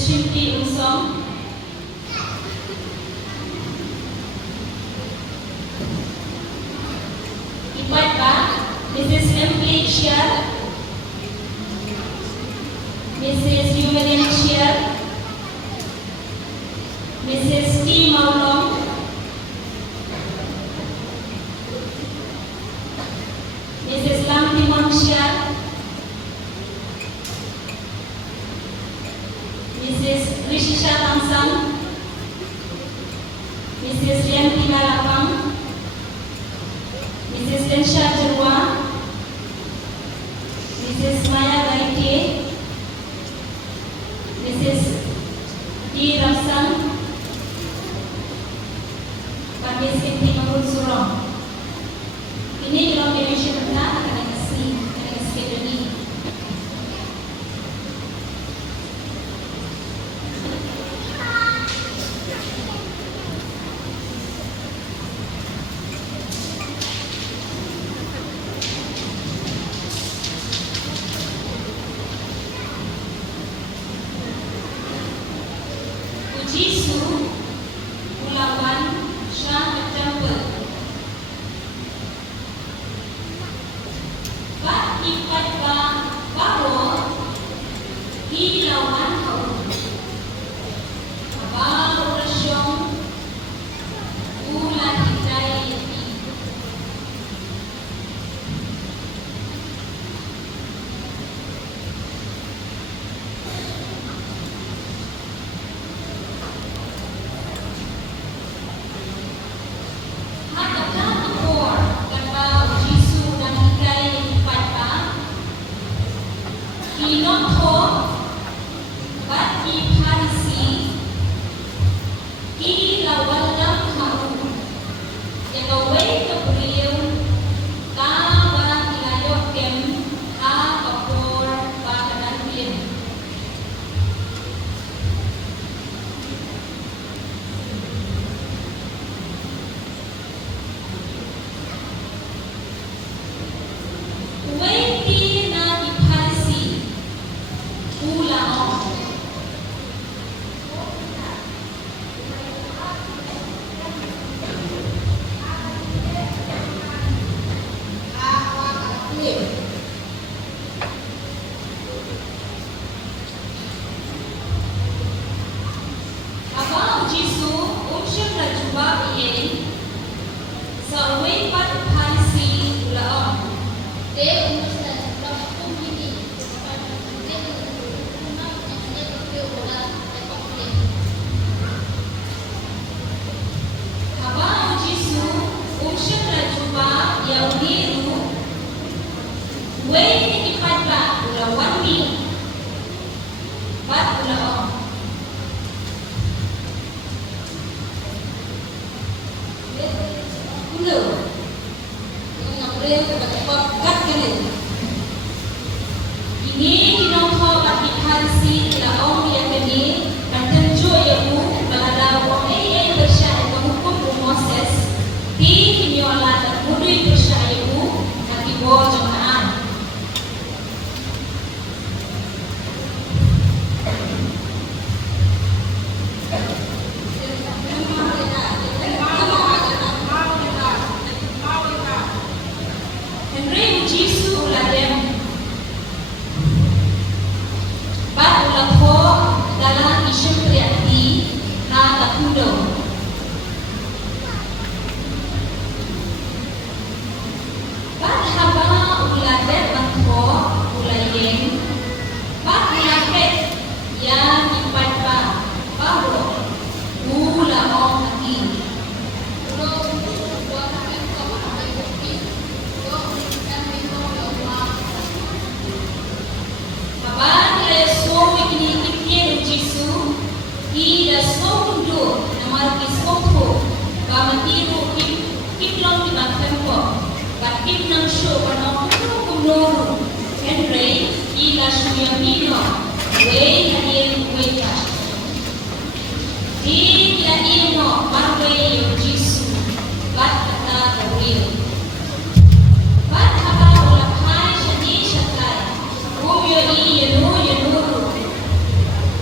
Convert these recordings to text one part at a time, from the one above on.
Shimpi Usong, Ipat Ba, Mrs. Emily Chiar, Mrs. Yumelin Chiar, Mrs. T. Maulong, Mrs. Lam Timon Chiar, Mrs. Rishisha Tangsang, Mrs. Rianti Malapang, Mrs. Lensha Jerwa, Mrs. Maya Gaite, Mrs. D. Ramsang, dan Mrs. Inti Mahmud Surong. Ini dalam donation benar akan kasih ini. Jisu Ulawan Shah Temple Bat Ipat Ba Bawo Ilawan Kau Ba Urasyong Ulan Hidayati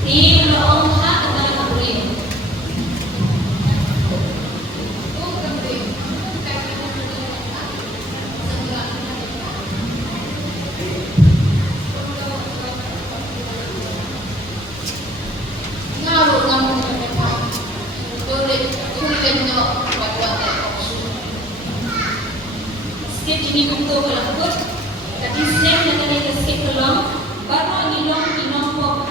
Di skip ini untuk walakut. Kati snake na kanay ka skip along. Bago ang ilong inompo